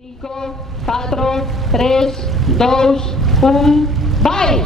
5, 4, 3, 2, 1, vai!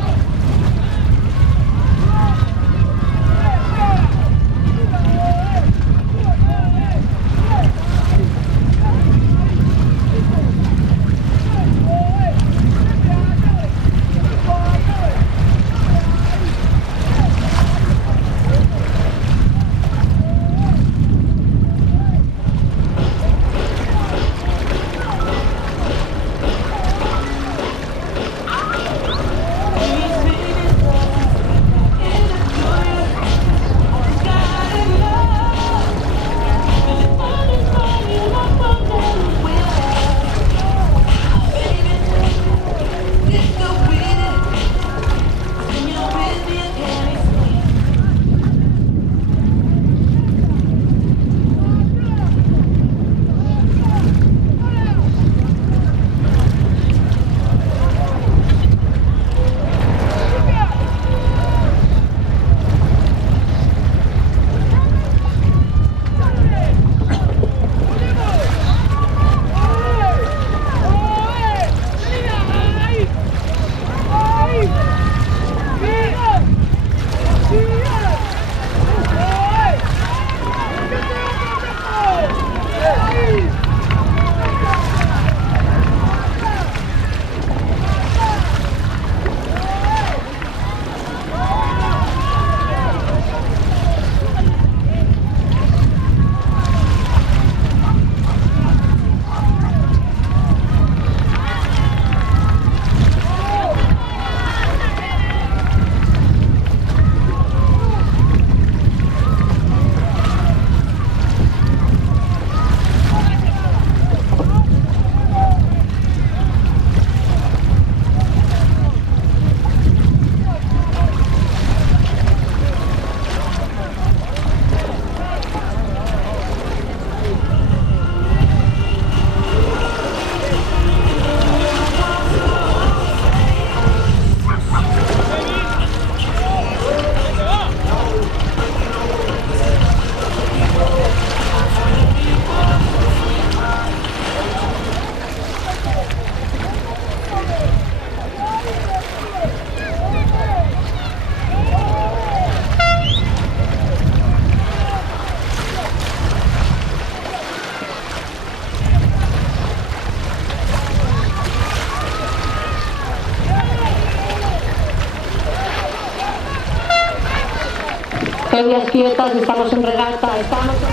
Medias quietas, estamos en regata, estamos en...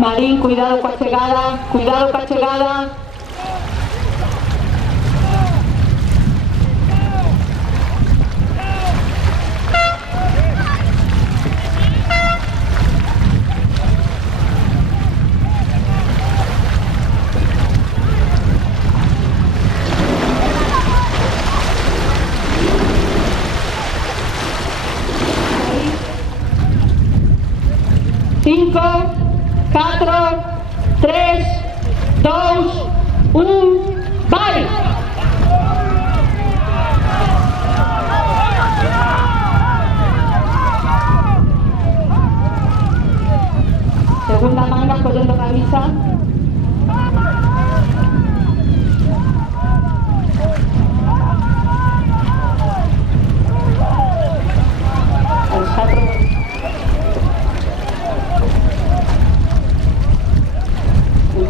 Marín, cuidado coa chegada, cuidado coa chegada. Cinco, 4, 3, 2, 1, vai! Segunda manga collendo camisa.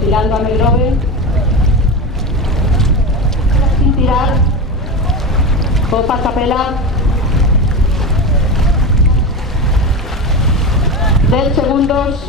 Tirando a Megrove, sin tirar, copa capela, 10 segundos.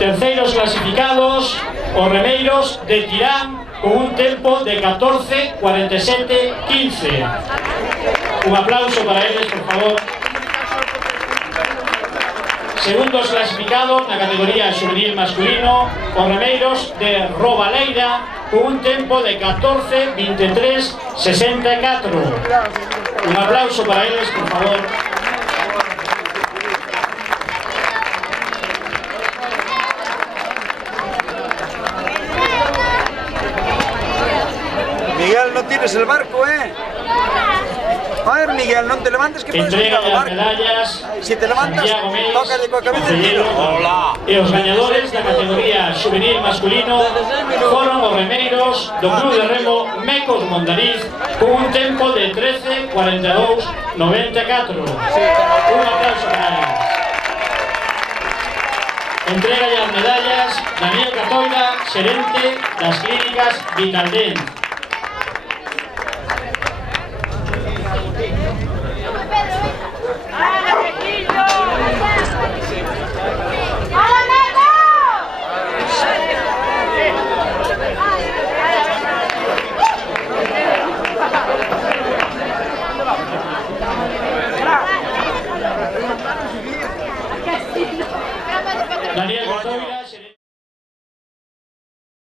Terceiros clasificados, os remeiros de Tirán, con un tempo de 14:47:15. Un aplauso para eles, por favor. Segundos clasificados na categoría xuvenil masculino, os remeiros de Robaleira, con un tempo de 14:23:64. Un aplauso para eles, por favor. Miguel, no tires el barco, ¿eh? A ver, Miguel, no te levantes que puedes tirar el barco. Medallas, si te levantas, tocas de cabeza y tiro. Hola. E os gañadores da categoría xuvenil masculino foron os remeiros do Club de Remo Mecos Mondariz, con un tempo de 13:42:94. Un aplauso para eles. Entrega as medallas Daniel Catoira, xerente das clínicas Vitaldent.